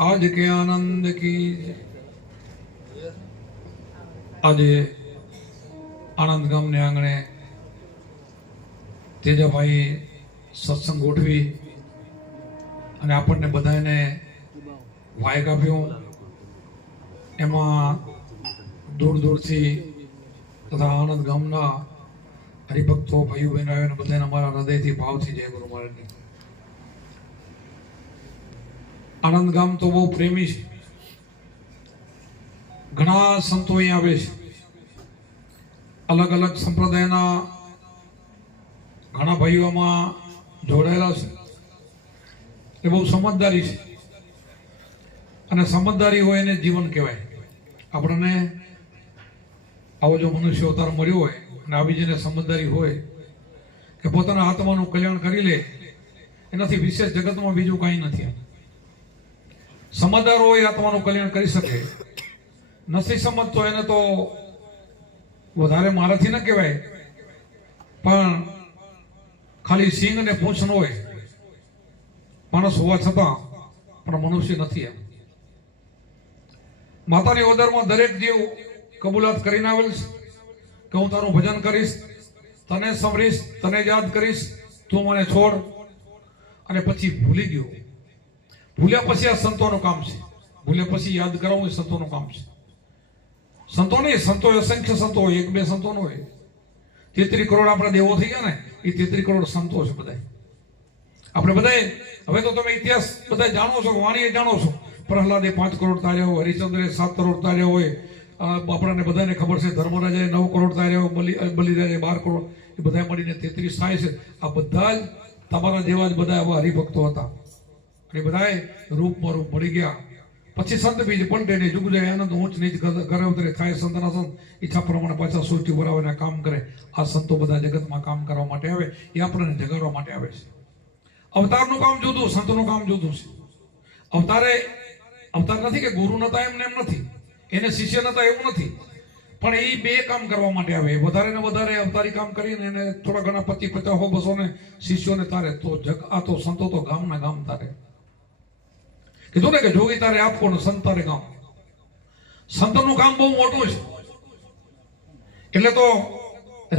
आज के आनंद की આજે આનંદ ગામને આંગણે તેજાભાઈ સત્સંગ ગોઠવી અને આપણને બધાને વાયક આપ્યો. એમાં દૂર દૂરથી તથા આનંદ ગામના હરિભક્તો ભાઈઓ બહેનો આવ્યા, બધાને અમારા હૃદયથી ભાવથી જય ગુરુ મહારાજની. આનંદ ગામ તો બહુ પ્રેમી છે. ઘણા સંતો અહીં આવે છે. અલગ અલગ સંપ્રદાયના ઘણા ભાઈઓમાં જોડાયેલા છે. એ બહુ સમજદારી છે અને સમજદારી હોય એને જીવન કહેવાય. આપણને આવો જો મનુષ્ય અવતાર મળ્યો હોય અને આવી જેને સમજદારી હોય કે પોતાના આત્માનું કલ્યાણ કરી લે, એનાથી વિશેષ જગતમાં બીજું કાંઈ નથી. સમજદાર હોય આત્માનું કલ્યાણ કરી શકે. નથી સમજતો એને તો વધારે મારાથી ન કહેવાય, પણ ખાલી સિંગ અને પૂંછ ન હોય માણસ હોવા છતાં પણ મનુષ્ય નથી. એમ માતાની ઓદરમાં દરેક જીવ કબૂલાત કરીને આવેલ છે કે હું તારું ભજન કરીશ, તને સંભળીશ, તને યાદ કરીશ, તું મને છોડ. અને પછી ભૂલી ગયો. ભૂલ્યા પછી આ સંતોનું કામ છે. ભૂલ્યા પછી યાદ કરાવવું એ સંતોનું કામ છે. સંતો નહીં, સંતો અસંખ્ય સંતો હોય, એક બે સંતો નો હોય. 33 કરોડ આપણા દેવો થઈ ગયા ને, એ 33 કરોડ સંતો છે બધા. આપણે બધા હવે તો તમે ઇતિહાસ બધા જાણો છો, વાણીએ જાણો છો. પ્રહલાદે 5 કરોડ તાર્યા હોય, હરિચંદ્રે 7 કરોડ તાર્યા હોય, આપણને બધાને ખબર છે ધર્મરાજાએ 9 કરોડ તાર્યા હોય, બલિરાજાએ 12 કરોડ, એ બધા મળીને 33 થાય છે. આ બધા જ તમારા જેવા જ બધા એવા હરિભક્તો હતા. એ બધાએ રૂપમાં રૂપ મળી ગયા. પછી સંત બીજ પલટે ને જુગ જાય આનંદ ઊંચ નીચ ઘરે ઉતરે થાય સંતના સંત ઈચ્છા પ્રમાણે પાછા સૃષ્ટિ વરાવીને કામ કરે. આ સંતો બધા જગતમાં કામ કરવા માટે આવે, એ આપણને જગાડવા માટે આવે છે. અવતારનું કામ જુદું, સંતનું કામ જુદું છે. અવતાર નથી કે ગુરુ નતા એમને એમ નથી, એને શિષ્ય નતા એવું નથી, પણ એ બે કામ કરવા માટે આવે. વધારે ને વધારે અવતારી કામ કરીને એને થોડા ઘણા 50, 50, 100, 200 ને શિષ્યોને તારે તો આ તો સંતો તો ગામના ગામ તારે. કીધું ને કે જોગી તારે આપકો ને સંત તારે ગામ. સંતનું કામ બહુ મોટું છે. એટલે તો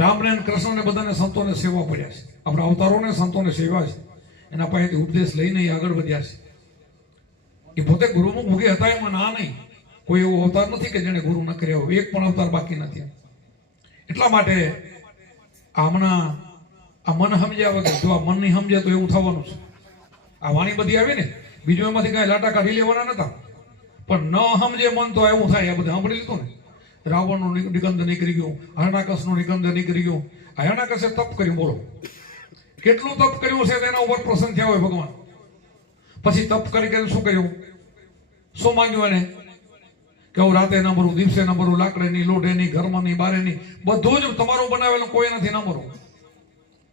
રામને અને કૃષ્ણને બધાને સંતોને સેવા પડ્યા છે. આપણા અવતારોને સંતોને સેવા છે. એના પાસેથી ઉપદેશ લઈને આગળ વધ્યા છે. એ પોતે ગુરુમુખ ભોગે હતા એમાં ના નહીં. કોઈ એવો અવતાર નથી કે જેને ગુરુ ન કર્યા હોય. એક પણ અવતાર બાકી નથી. એટલા માટે હમણાં આ મન સમજ્યા વગર, જો આ મન નહીં સમજે તો એવું થવાનું છે. આ વાણી બધી આવી ને, બીજું એમાંથી કાંઈ લાટા કાઢી લેવાના નતા, પણ ન સમજે મન તો એવું થાય. આ બધું સાંભળી લીધું ને. રાવણનું નિગંધ નીકળી ગયું, હરણાકશનું નિગંધ નીકળી ગયું. હરણાકશે તપ કર્યું, બોલો કેટલું તપ કર્યું છે તેના ઉપર પ્રસન્ન થયા હોય ભગવાન. પછી તપ કરી શું કર્યું, શું માંગ્યું એને કે હું રાતે ન મરું, દિવસે ન મરું, લાકડે ની લોઢે ની, ઘરમાં ની, બારે ની, બધું જ તમારું બનાવેલું, કોઈ નથી ન મરું.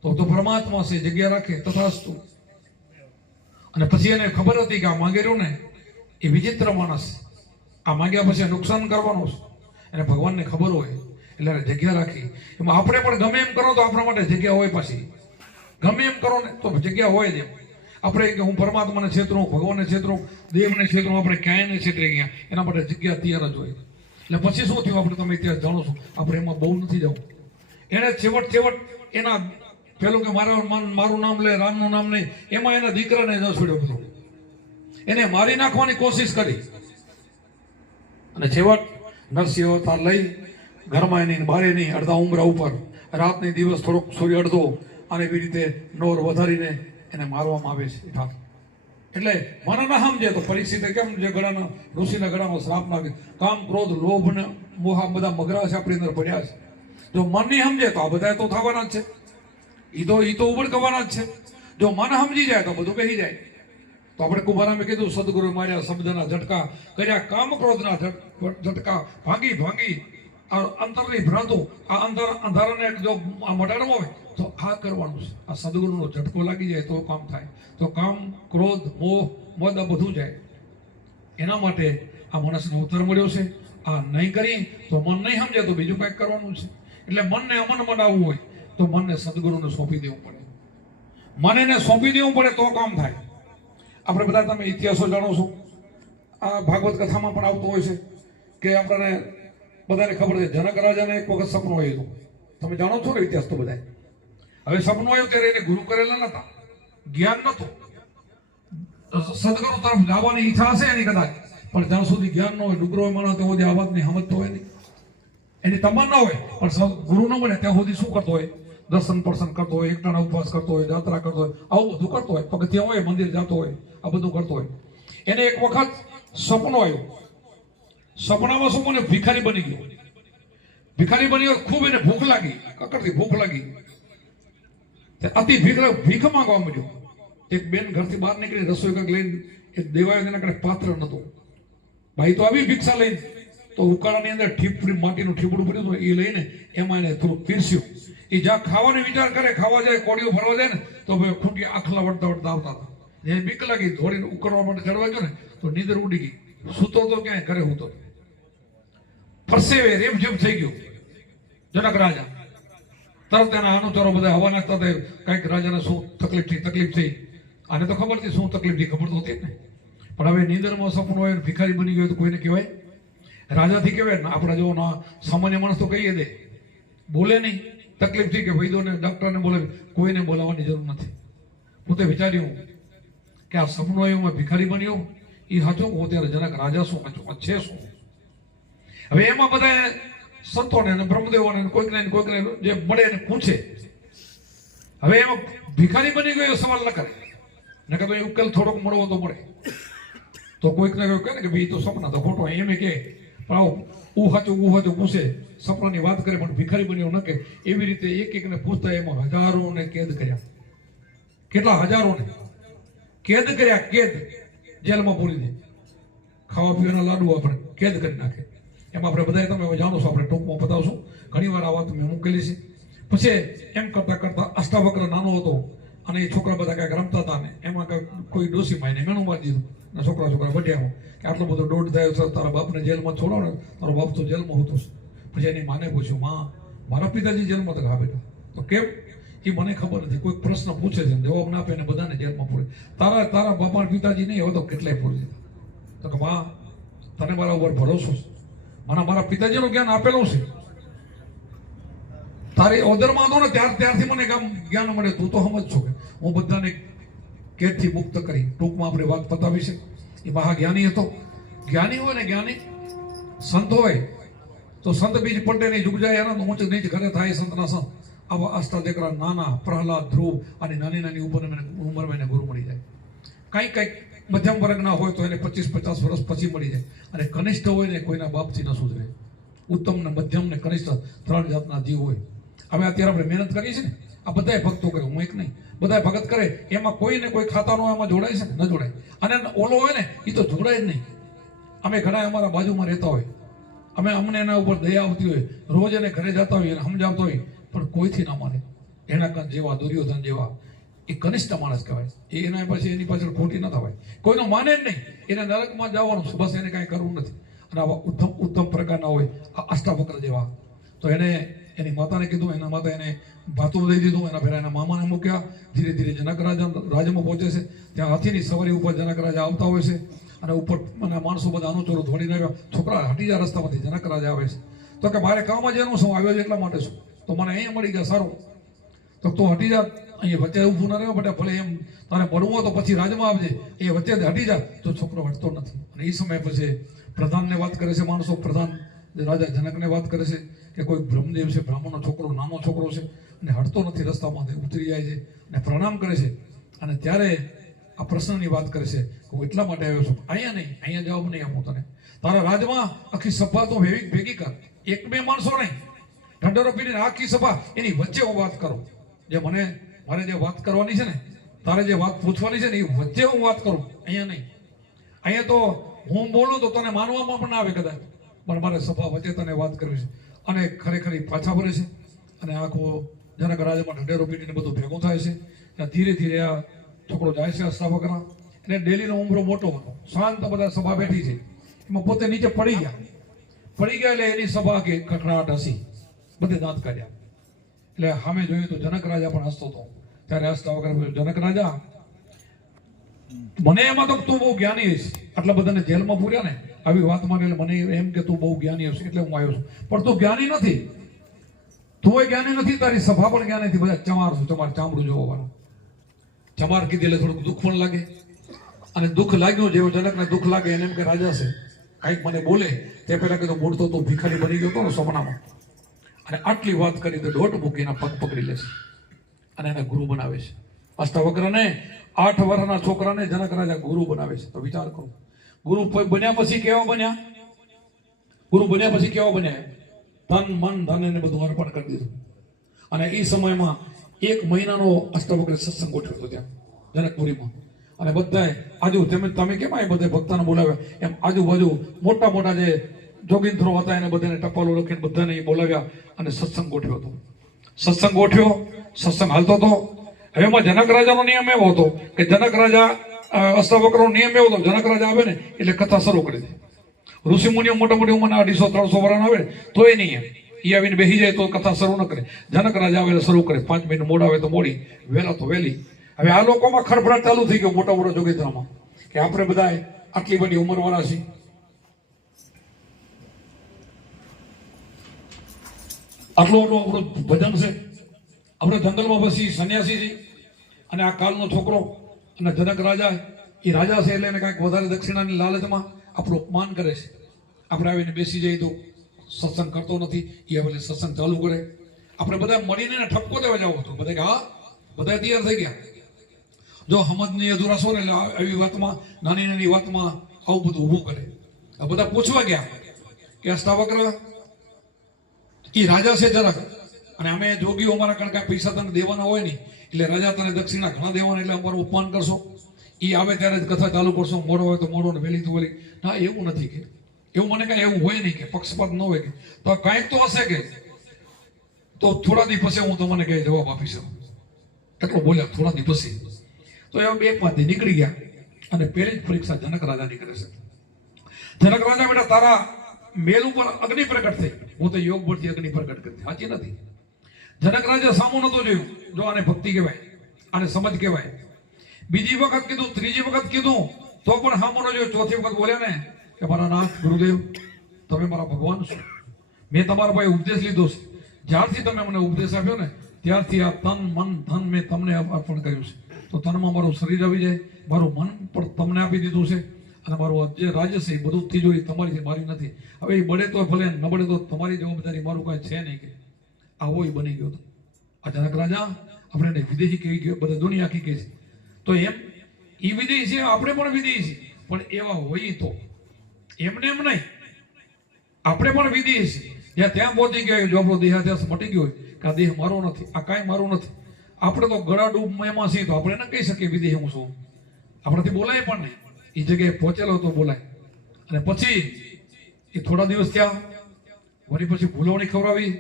તો પરમાત્મા છે, જગ્યા રાખે તથાસ્તુ. અને પછી એને ખબર હતી કે આ માંગેલું ને એ વિચિત્ર માણસ, આ માંગ્યા પછી નુકસાન કરવાનું છે. એને ભગવાનને ખબર હોય એટલે જગ્યા રાખી. એમાં આપણે પણ ગમે એમ કરો તો આપણા માટે જગ્યા હોય. પાછી ગમે એમ કરો ને તો જગ્યા હોય જ. એમ આપણે કે હું પરમાત્માને છેતરું, ભગવાનને છેતરું, દેવને છેતરું, આપણે ક્યાંય નહીં છેતરી ગયા. એના માટે જગ્યા તૈયાર જ હોય. એટલે પછી શું થયું આપણે તમે ઇતિહાસ જાણો છો. આપણે એમાં બહુ નથી જવું. એને છેવટ એના પેલું કે મારું નામ લે, રામનું નામ નહીં, એમાં એના દીકરાને ન છોડ્યો બધું. એને મારી નાખવાની કોશિશ કરી અને છેવટ નરસિંહ અવતાર લઈ ઘરમાં એની બારે નહીં, અડધા ઉમરા ઉપર, રાતની દિવસ થોડોક સૂર્ય અડધો, અને એવી રીતે નોર વધારીને એને મારવામાં આવે છે. એટલે મને ના સમજે તો પરીક્ષિતે કેમ જે ગળાના ઋષિના ગળામાં શ્રાપ નાખે, કામ, ક્રોધ, લોભ ને મોહ બધા મગરા છે આપણી અંદર પડ્યા છે. જો મન નહીં સમજે તો આ બધા તો થવાના જ છે. એ તો ઉબડકવાના જ છે. જો મન સમજી જાય તો બધું બેસી જાય. તો આપણે કુંભારામે કીધું સદગુરુ માર્યા શબ્દના ઝટકા, કર્યા કામ ક્રોધના ઝટકા, ભાંગી આ અંતરની ભ્રાંતો, આ અંધારાને જો મટાડવો હોય તો આ કરવાનું છે. આ સદગુરુનો ઝટકો લાગી જાય તો કામ થાય. તો કામ, ક્રોધ, મોહ, મદ આ બધું જાય. એના માટે આ માણસને અવતાર મળ્યો છે. આ નહીં કરી તો મન નહીં સમજે તો બીજું કંઈક કરવાનું છે. એટલે મનને અમન બનાવવું હોય તો મનને સદગુરુને સોંપી દેવું પડે. મનને સોંપી દેવું પડે તો કામ થાય. આપણે બધા તમે ઇતિહાસો જાણો છો. આ ભાગવત કથામાં પણ આવતું હોય છે કે આપણને બધાને ખબર છે જનક રાજાને એક વખત સપનું આવ્યું હતું. તમે જાણો છો ને ઇતિહાસ તો બધા. હવે સપનું આવ્યું ત્યારે એને ગુરુ કરેલા નતા, જ્ઞાન નતું. સદગુરુ તરફ જવાની ઈચ્છા હશે એની કદાચ, પણ જ્યાં સુધી જ્ઞાન ન હોય, ડુગરો માણસ ત્યાં સુધી આ વાતની સમજતો હોય નહીં, એની તમન્ના હોય, પણ ગુરુ ન મળે ત્યાં સુધી શું કરતો હોય? દર્શન પરસન કરતો હોય, એકટાણા ઉપવાસ કરતો હોય, યાત્રા કરતો હોય, આવું બધું કરતો હોય, પગથિયા હોય, મંદિર જતો હોય, આ બધું કરતો હોય. એને એક વખત સપનું આવ્યું. સપનામાં શું મને ભિખારી બની ગયો. ભિખારી બની ગયો, ખૂબ એને ભૂખ લાગી, કકડતી ભૂખ લાગી. અતિ ભીખ માંગવા મળ્યો. એક બેન ઘરથી બહાર નીકળી રસોઈ કંઈક લઈને એક દેવાય તેના કારણે પાત્ર નતું. ભાઈ તો આવી ભિક્ષા લઈને તો ઉકાળાની અંદર માટીનું ઠીપડું પડ્યું હતું, એ લઈને એમાં એને થોડું પીરસ્યું. એ જ્યાં ખાવાનો વિચાર કરે, ખાવા જાય, કોડીઓ ફરવા જાય ને તો ભાઈ ખૂંટી આખલા વળતા વળતા આવતા હતા. એને બીક લાગી, ધોળીને ઉકળવા માટે ચડવા ગયો ને તો નીંદર ઉડી ગઈ. સૂતો તો ક્યાંય ઘરે સૂતો, પરસેવે રેમઝેમ થઈ ગયું. જનક રાજા તરત એના અનુચરો બધા હવા નાખતા હતા, કઈક રાજાને શું તકલીફ થઈ. આને તો ખબર હતી શું તકલીફ થઈ, ખબર તો હતી ને. પણ હવે નીંદરમાં સપનું હોય, ભિખારી બની ગયો તો કોઈને કહેવાય? રાજાથી કહેવાય ને? આપણા જેવો સામાન્ય માણસ તો કહીએ દે, બોલે નહીં. તકલીફ થઈ કે વૈદોને ડોક્ટરને બોલે, કોઈને બોલાવવાની જરૂર નથી. પોતે વિચાર્યું કે આ સપનું આવ્યું, ભિખારી બન્યો, એ સાચું કહું ત્યારે જનક રાજા શું સાચું છે શું? હવે એમાં બધા સંતોને અને બ્રહ્મદેવોને કોઈકને જે મળે એને પૂછે. હવે એમાં ભિખારી બની ગયો સવાલ ન કરે, ને કે એ ઉકેલ થોડોક મળવો તો મળે. તો કોઈકને કોઈ કહે ને કે ભાઈ તો સપના તો ખોટો એમ કે, પણ આવો હું સાચું પૂછે, સપનાની વાત કરે પણ ભિખારી બન્યો ન કે. એવી રીતે એક એકને પૂછતા એમાં હજારોને કેદ કર્યા. કેટલા હજારોને કેદ કર્યા? કેદ જેલમાં પૂરી દે. ખાવા પીવાના લાડુ આપણે કેદ કરી નાખે. એમાં આપણે બધા તમે જાણો છો, આપણે ટૂંકમાં બતાવશું. ઘણી વાર આ વાત મેં મૂકેલી છે. પછી એમ કરતા અષ્ટાવક્ર નાનો હતો અને એ છોકરા બધા કાંઈક રમતા હતા ને એમાં કોઈ ડોસી માઈને મેણું મારી દીધું ને છોકરા વઢ્યા કે આટલો બધો દોઢ થયો છે, તારા બાપને જેલમાં છોડો ને, તારો બાપ તો જેલમાં હતો. પછી એની માને પૂછ્યું, માં મારા પિતાજી જેલમાં? તો હા બેટા. તો કેમ? એ મને ખબર નથી. કોઈ પ્રશ્ન પૂછે છે, જવાબ ના આપે ને બધાને જેલમાં પૂરે. તારા બાપા પિતાજી નહીં હવે તો કેટલાય પૂરી દીધા. તો કે માં તને મારા ઉપર ભરોસો છે, મને મારા પિતાજીનું જ્ઞાન આપેલું છે. તારી ઓદરમાં હતો ને ત્યારથી મને જ્ઞાન મળે. તું તો સમજ છો કે હું બધાને કેદથી મુક્ત કરી. ટૂંકમાં આપણે વાત પતાવી છે. એ મહાજ્ઞાની હતો. જ્ઞાની હોય ને, જ્ઞાની સંત હોય તો સંત બીજ પંડે નહીં જુગ જાય એના ઊંચ નીચ ઘરે થાય સંતના સંત. આવા અષ્ટાદિક્રા નાના પ્રહલાદ, ધ્રુવ અને નાની ઉંમરમાં એને ગુરુ મળી જાય. કંઈક મધ્યમ વર્ગના હોય તો એને 25-50 વર્ષ પછી મળી જાય. અને કનિષ્ઠ હોય ને કોઈના બાપથી ન સુધરે. ઉત્તમ ને મધ્યમ ને કનિષ્ઠ 3 જાતના જીવ હોય. હવે અત્યારે આપણે મહેનત કરીએ છીએ ને, આ બધાય ભક્તો કરે, હું એક નહીં, બધા ભગત કરે. એમાં કોઈને કોઈ ખાતાનો એમાં જોડાય છે ને? ન જોડાય. અને ઓલો હોય ને એ તો જોડાય જ નહીં. અમે ઘણા અમારા બાજુમાં રહેતા હોય, અમને એના ઉપર દયા આવતી હોય, રોજ એને ઘરે જતા હોય, એને સમજાવતા હોય, પણ કોઈથી ના માને. એના કંદ જેવા, દુર્યોધન જેવા, એ કનિષ્ઠ માણસ કહેવાય. એના પછી એની પાછળ ખોટી ન થવાય. કોઈનું માને જ નહીં. એને નરકમાં જવાનું, બસ એને કાંઈ કરવું નથી. અને આવા ઉત્તમ પ્રકારના હોય આ અષ્ટાવક્ર જેવા. તો એને એની માતાને કીધું, એના માતા એને ભાતું દઈ દીધું. એના પહેલા એના મામાને મૂક્યા. ધીરે ધીરે જનક રાજમાં પહોંચે છે. ત્યાં હાથીની સવારી ઉપર જનક રાજા આવતા હોય છે. અને ઉપર માણસો બધા અનુચરો ધોડીને આવ્યા. છોકરા હટી જાય રસ્તામાંથી, જનક રાજા આવે છે. તો કે મારે કામ જ એનું શું, આવ્યો છે એટલા માટે શું, તો મને અહીંયા મળી ગયા સારું. તો તું હટી જા, અહીંયા વચ્ચે ઊભું ના રહ્યો બેટા, ભલે એમ તારે મળવું હોય તો પછી રાજમાં આવજે, એ વચ્ચે હટી જા. તો છોકરો હટતો નથી. અને એ સમય પછી પ્રધાનને વાત કરે છે માણસો. પ્રધાન રાજા જનકને વાત કરે છે કે કોઈ બ્રહ્મદેવ છે, બ્રાહ્મણનો છોકરો, નાનો છોકરો છે અને હટતો નથી, રસ્તામાંથી ઉતરી જાય છે અને પ્રણામ કરે છે. અને ત્યારે આ પ્રશ્નની વાત કરે છે કે હું એટલા માટે આવ્યો છું, અહીંયા નહીં, અહીંયા જવાબ નહીં આપું તને. તારા રાજમાં આખી સભા તો ભેગી કર, 1-2 માણસો નહીં, ઢંઢેરો પીને આખી સભા એની વચ્ચે હું વાત કરું. જે મારે જે વાત કરવાની છે ને, તારે જે વાત પૂછવાની છે ને, એ વચ્ચે હું વાત કરું, અહીંયા નહીં. અહીંયા તો હું બોલું તો તને માનવામાં પણ ના આવે કદાચ, પણ મારે સભા વચ્ચે તને વાત કરવી છે. અને ખરેખર પાછા ફરે છે અને આખો જનક રાજામાં ઢંઢેરો પીટીને બધું ભેગું થાય છે. ધીરે ધીરે આ છોકરો જાય છે અષ્ટાવક્ર. એને ડેલીનો ઉમરો મોટો હતો, શાંત બધા સભા બેઠી છે, એમાં પોતે નીચે પડી ગયા એટલે એની સભા કે કકડાટ હસી, બધે દાંત કાઢ્યા. એટલે સામે જોયું તો જનક રાજા પણ હસતો હતો. ત્યારે અષ્ટાવક્ર જનક રાજા મને એમાં તો તું બહુ જ્ઞાની હશે, આટલા બધાને જેલમાં પૂર્યા ને આવી વાત માને એટલે મને એમ કે તું બહુ જ્ઞાની હશે એટલે હું આવ્યો છું. પણ તું જ્ઞાની નથી, તું જ્ઞાની નથી, તારી સભા પણ જ્ઞાની નથી. બધા ચમાર છું, ચમાર ચામડું જોવો વાળો ચમાર કીધી એટલે થોડુંક દુઃખ પણ લાગે. અને દુઃખ લાગ્યું, જેવો જનકને દુઃખ લાગે એને એમ કે રાજા છે કાંઈક મને બોલે તે પહેલા કીધું મૂળ તો તું ભિખારી બની ગયો હતો ને સોપનામાં, અને આટલી વાત કરી તો દોટ મૂકીને પગ પકડી લેશે અને એને ગુરુ બનાવે છે. અષ્ટાવક્રને 8 વર્ષના છોકરાને જનક રાજા ગુરુ બનાવે છે. તો વિચાર કરો, ગુરુ બન્યા પછી કેવા બન્યા? ગુરુ બન્યા પછી કેવા બન્યા? તન મન ધન એને બધું અર્પણ કરી દીધું. અને એ સમયમાં 1 મહિનાનો અષ્ટાવક્ર સત્સંગ ગોઠવ્યો હતો ત્યાં જનકપુરીમાં. અને બધાએ આજુ તમે કેમ આ બધા ભક્તોને બોલાવ્યા એમ આજુબાજુ મોટા મોટા જે જોગીન્દ્રો હતા એને બધાને ટપાલો લખીને બધાને બોલાવ્યા અને સત્સંગ ગોઠવ્યો હતો. સત્સંગ ગોઠવ્યો, સત્સંગ હાલતો હતો. હવે એમાં જનક રાજાનો નિયમ એવો હતો કે જનક રાજા અષ્ટાવક્રનો નિયમ એવો હતો, જનક રાજા આવે ને એટલે કથા શરૂ કરી દે. ઋષિ મુનિઓ મોટા મોટી ઉંમરના 250-300 વર્ષના આવે તો એ નહીં, એ આવીને બેસી જાય તો કથા શરૂ ન કરે. જનક રાજા આવે શરૂ કરે, 5 મિનિટ મોડા આવે તો મોડી, વહેલા તો વહેલી. હવે આ લોકોમાં ખડભડાટ ચાલુ થઈ ગયો મોટા મોટા જોગેન્દ્રમાં કે આપણે બધા આટલી બધી ઉંમરવાળા છીએ, આટલું આપણું ભજન છે, આપણે જંગલમાં બસી સંન્યાસી છીએ, અને આ કાલનો છોકરો અને જનક રાજા એ રાજા છે એટલે એને કાંઈક વધારે દક્ષિણાની લાલચમાં આપણું અપમાન કરે છે. આપણે આવીને બેસી જઈએ તો સત્સંગ કરતો નથી, એ હવે સત્સંગ ચાલુ કરે. આપણે બધા મળીને ઠપકો દેવા જવું હતું. બધા હા બધા તૈયાર થઈ ગયા. જો હમદની અધુરાશ હોય ને એટલે આવી વાતમાં નાની નાની વાતમાં આવું બધું ઊભું કરે. આ બધા પૂછવા ગયા કે અષ્ટાવક્ર એ રાજા છે જનક, અને અમે જોગીઓ અમારા કારણ કે પૈસા તને દેવાના હોય નહીં એટલે રાજા તને દક્ષિણા ઘણા દેવાના એટલે અમારું અપમાન કરશો, એ આવે ત્યારે જ કથા ચાલુ કરશો, મોડો હોય તો મોડો ને વહેલી તો વહેલી. ના એવું નથી કે એવું મને કાંઈ એવું હોય નહીં કે પક્ષપાત ન હોય કે તો કાંઈક તો હશે કે તો થોડા દી પછી હું તમને કઈ જવાબ આપી શકું. એટલું બોલ્યા થોડા દી પછી. તો એવા 2-5 દી નીકળી ગયા અને પહેલી જ પરીક્ષા જનક રાજાની કરે છે. જનક રાજા બેટા તારા મેલ ઉપર અગ્નિ પ્રગટ થઈ, હું તો યોગ બળથી અગ્નિ પ્રગટ કરી, સાચી નથી. જનક રાજા સામું નતું જોયું. જો આને ભક્તિ કહેવાય, આને સમજ કહેવાય. બીજી વખત કીધું, ત્રીજી વખત કીધું તો પણ સામું ન જોયું. ચોથી વખત બોલ્યા ને કે મારા નાથ ગુરુદેવ તમે મારા ભગવાન છો, મેં તમારા પાસે ઉપદેશ લીધો છે, જ્યારથી તમે મને ઉપદેશ આપ્યો ને ત્યારથી આ તન મન ધન મેં તમને અર્પણ કર્યું છે. તો તનમાં મારું શરીર આવી જાય, મારું મન પણ તમને આપી દીધું છે, અને મારું જે રાજ્ય છે એ બધું તિજોરી તમારી છે, મારી નથી. હવે એ બળે તો ભલે, ન બળે તો તમારી જવાબદારી, મારું કાંઈ છે નહીં. કે આવો એ બની ગયો હતો આ જનક રાજા. આપણે એને વિદેહી કહી ગયો, બધા દુનિયા આખી કહે છે. તો એમ એ વિદેહી છે, આપણે પણ વિદેહી છીએ, પણ એવા હોય તો એમને એમ નહીં, આપણે પણ વિદેહી છીએ. જ્યાં ત્યાં પહોંચી ગયા જો આપણો દેહાદ્યાસ મટી ગયો હોય કે આ દેહ મારો નથી, આ કાંઈ મારું નથી, આપણે તો ગળા ડૂબ એમાં છીએ, તો આપણે ન કહી શકીએ વિદેહી હું છું. આપણાથી બોલાય પણ નહીં, એ જગ્યાએ પહોંચેલો તો બોલાય. અને પછી એ થોડા દિવસ થયા, વળી પછી ભૂલવણી ખવડાવી.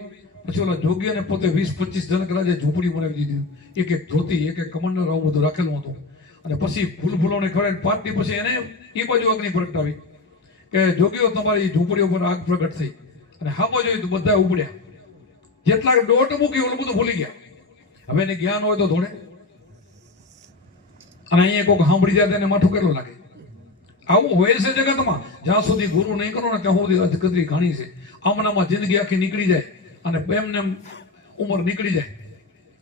પછી ઓલા જોગી અને પોતે 20-25 જનક રાજાએ ઝૂંપડી બનાવી દીધી, એક એક ધોતી, એક એક કમંડર, આવું બધું રાખેલું હતું. અને પછી ભૂલવણી ખવડાવી 5 દી પછી એને એ બાજુ અગ્નિ પ્રગટાવી કે જોગીઓ તમારી ઝૂંપડી ઉપર આગ પ્રગટ થઈ. અને હામો જોયું તો બધા ઉબડ્યા, જેટલા દોટ મૂકી ઓલું બધું ભૂલી ગયા. હવે એને જ્ઞાન હોય તો ધોડે, અને અહીંયા કોઈક સાંભળી જાય તેને માઠું કેટલું લાગે. આવું હોય છે જગતમાં. જ્યાં સુધી ગુરુ નહીં કરો ને ત્યાં સુધી અધકતરી ઘણી છે. આમનામાં જિંદગી આખી નીકળી જાય અને એમને ઉંમર નીકળી જાય,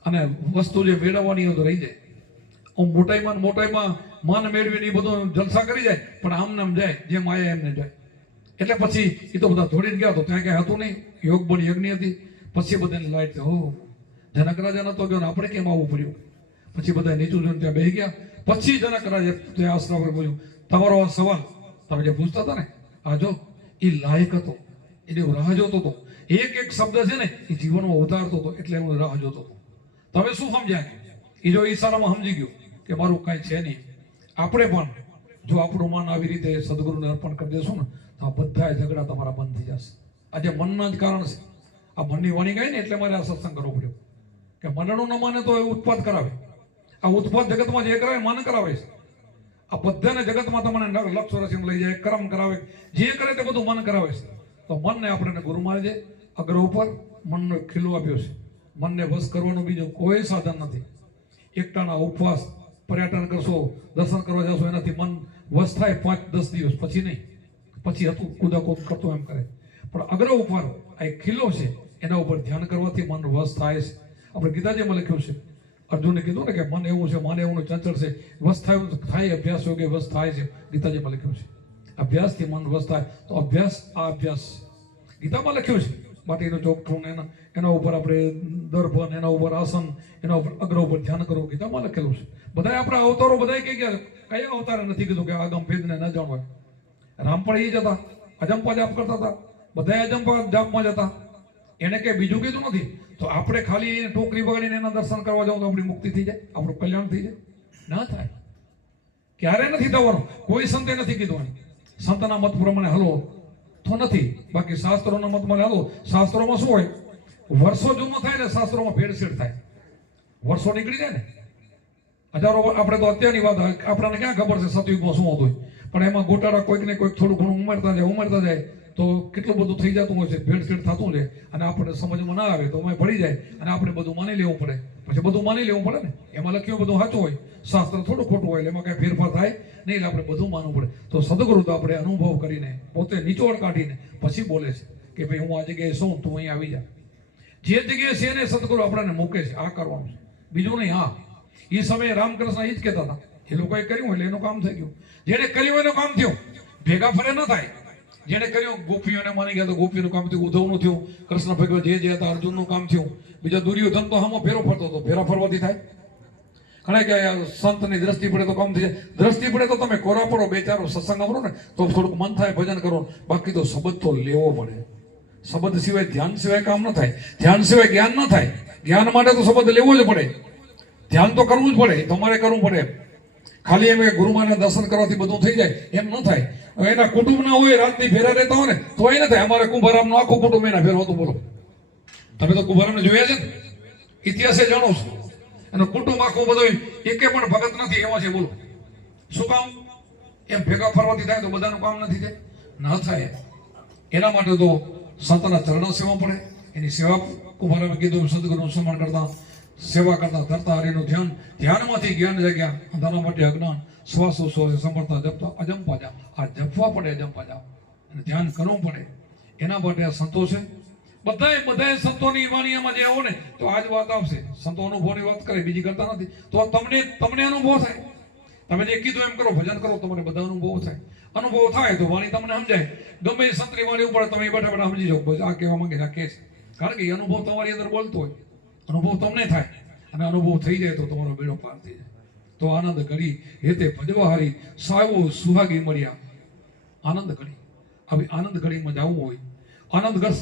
અને વસ્તુ જે મેળવવાની હોય તો રહી જાય. મોટાઈમાં મન મેળવીને એ બધું જલસા કરી જાય, પણ આમને આમ જાય જે માયા એમને જાય. એટલે પછી એ તો બધા ધોડીને ગયા, તો ત્યાં ક્યાંય હતું નહીં, યોગ બળ યજ્ઞ હતી. પછી બધાને લાઈટ હો જનક રાજા નતો ગયો ને આપણે કેમ આવવું પડ્યું. પછી બધા નીચું જોઈને ત્યાં બેસી ગયા. પછી જનક રાજા ત્યાં આશરા પર બોલ્યું, તમારો સવાલ તમે જે પૂછતા હતા ને, આ જો એ લાયક હતો, એને રાહ જોતો હતો. એક એક શબ્દ છે ને એ જીવનમાં ઉતારતો હતો, એટલે હું રાહ જોતો હતો. તમે શું સમજ્યા? એ જો ઈશારામાં સમજી ગયો કે મારું કાંઈ છે નહીં. આપણે પણ જો આપણું મન આવી રીતે સદગુરુને અર્પણ કરી દેશું ને તો આ બધા ઝઘડા તમારા બંધ થઈ જશે. આજે મનના જ કારણ છે. આ મનની વાણી ગઈ ને એટલે મારે આ સત્સંગ કરવો પડ્યો કે મનનું ન માને તો એ ઉત્પાદ કરાવે. આ ઉત્પાદ જગતમાં જે કરાવે મન કરાવે છે. આ બધાને જગતમાં તમને લક્ષ રસીમાં લઈ જાય, કર્મ કરાવે, જે કરે તે બધું મન કરાવે છે. તો મનને આપણે ગુરુ માની દે. અગ્ર ઉપર મનનો ખીલો આપ્યો છે. મનને વશ કરવાનું બીજું કોઈ સાધન નથી. એકટાના ઉપવાસ પર્યટન કરશો, દર્શન કરવા જશો, એનાથી મન વશ થાય 5-10 દિવસ, પછી નહીં. પછી હતું કુદાકુદ કરતો એમ કરે. પણ અગ્ર ઉપર આ એક ખીલો છે, એના ઉપર ધ્યાન કરવાથી મન વશ થાય છે. આપણે ગીતાજીમાં લખ્યું છે, અર્જુને કીધું ને કે મન એવું છે, માને એવું ચંચળ છે, વશ થાય અભ્યાસ યોગે વશ થાય છે. ગીતાજીમાં લખ્યું છે અભ્યાસથી મન વશ થાય. તો અભ્યાસ, આ અભ્યાસ ગીતામાં લખ્યું છે. માટીનું ચોકઠું એના ઉપર આપણે દર્ભન, એના ઉપર આસન, એના ઉપર અગ્ર ઉપર ધ્યાન કરવું, ગીતામાં લખેલું છે. બધા આપણા અવતારો બધા કયા અવતારે નથી કીધું કે આગમ ભેદને ન જાણવા. રામ પણ એ જ હતા, અજંપા જાપ કરતા હતા, બધા અજંપા જાપમાં જ હતા. એને કઈ બીજું કીધું નથી. તો આપણે ખાલી ટોકરી બગાડીને એના દર્શન કરવા જાવ તો આપણી મુક્તિ થઈ જાય, આપણું કલ્યાણ થઈ જાય? ના થાય, ક્યારે નથી થવાનું. કોઈ સંતે નથી કીધું. સંતના મત પ્રમાણે હલો તો નથી, બાકી શાસ્ત્રોના મત પ્રમાણે હલો. શાસ્ત્રોમાં શું હોય, વર્ષો જૂનો થાય ને શાસ્ત્રોમાં ભેળસેળ થાય, વર્ષો નીકળી જાય ને. હજારો, આપણે તો અત્યારની વાત, આપણને ક્યાં ખબર છે સતયુગમાં શું હતું, પણ એમાં ગોટાળા કોઈક ને કોઈક થોડું ઘણું ઉમેરતા જાય તો કેટલું બધું થઈ જતું હોય છે, ભેળસેળ થતું છે. અને આપણે સમજમાં ના આવે તો અમે ભળી જાય અને આપણે બધું માની લેવું પડે. પછી બધું માની લેવું પડે ને, એમાં લખ્યું બધું સાચું હોય, શાસ્ત્ર થોડું ખોટું હોય, એમાં કઈ ફેરફાર થાય નહીં, એટલે આપણે બધું માનવું પડે. તો સદગુરુ તો આપણે અનુભવ કરીને, પોતે નિચોડ કાઢીને પછી બોલે છે કે ભાઈ હું આ જગ્યાએ શું, તું અહીં આવી જા. જે જગ્યાએ છે ને સદગુરુ આપણને મૂકે છે, આ કરવાનું છે, બીજું નહીં. હા, એ સમયે રામકૃષ્ણ એ જ કહેતા હતા, એ લોકોએ કર્યું એટલે એનું કામ થઈ ગયું. જેને કર્યું એનું કામ થયું, ભેગા ફરે ન થાય. જેને કર્યું ગોપીઓને માની ગયા તો ગોપીનું કામ થયું, ઉદ્ધવનું થયું, કૃષ્ણ ભગવાન જે હતા અર્જુનનું કામ થયું. બીજા દુર્યોધન તો હામો ફેરો ફરતો હતો, ફેરા ફરવાથી થાય? ઘણા કે સંતની દ્રષ્ટિ પડે તો કામ થઈ જાય. દ્રષ્ટિ પડે તો તમે કોરા પડો, બે ચારો સત્સંગ આવરો ને તો થોડુંક મન થાય, ભજન કરો. બાકી તો શબ્દ તો લેવો પડે. શબ્દ સિવાય, ધ્યાન સિવાય કામ ન થાય, ધ્યાન સિવાય જ્ઞાન ન થાય. જ્ઞાન માટે તો શબ્દ લેવો જ પડે, ધ્યાન તો કરવું જ પડે, તમારે કરવું પડે. ખાલી એમ ગુરુ મહારાજના દર્શન કરવાથી બધું થઈ જાય એમ ન થાય. એના કુટુંબ ના હોય, રાતની ફેરા રહેતા હોય ને તો એ ન થાય. અમારે કુંભારામ નું આખું કુટુંબ એના ફેરો હતું. બોલો, તમે તો કુંભારામને જોયા છે ને, ઇતિહાસે જાણો છો. એનું કુટુંબ આખું બધું એકે પણ ભગત નથી એમાં છે. બોલો, શું કામ? એમ ભેગા ફરવાથી થાય તો બધાનું કામ નથી થાય, ન થાય. એના માટે તો સંતના ચરણ સેવા પડે. એની સેવા કુંભારામે કીધું, સદગુરુનું સન્માન કરતા, સેવા કરતા, ધરતા હરિનું ધ્યાન, ધ્યાનમાંથી જ્ઞાન જાગ્યા, અંધારા માટે અજ્ઞાન, શ્વાસોશ્વાસે સમર્થા જપતા અજંપા જાપ. આ જપવા પડે, અજંપા જાપ, અને ધ્યાન કરવું પડે. એના માટે આ સંતો છે. બધાએ સંતોની વાણીમાં જે આવો ને તો આજ વાત આવશે. સંતો અનુભવની વાત કરે, બીજી કરતા નથી. તો તમને અનુભવ થાય. તમે જે કીધું એમ કરો, ભજન કરો, તમને બધા અનુભવ થાય. અનુભવ થાય તો વાણી તમને સમજાય. ગમે એ સંતની વાણી ઉપર તમે બેઠા બેઠા સમજી જાઓ, બસ આ કહેવા માંગે આ કે છે. કારણ કે એ અનુભવ તમારી અંદર બોલતો હોય, અનુભવ તમને થાય, અને અનુભવ થઈ જાય તો તમારો બેડો પાર થઈ જાય. તો આનંદ ઘડી હેતે ભજવા હારી સાવો સુહાગી મળ્યા. આનંદ ઘડી, હવે આનંદ ઘડીમાં જવું હોય, આનંદ ઘર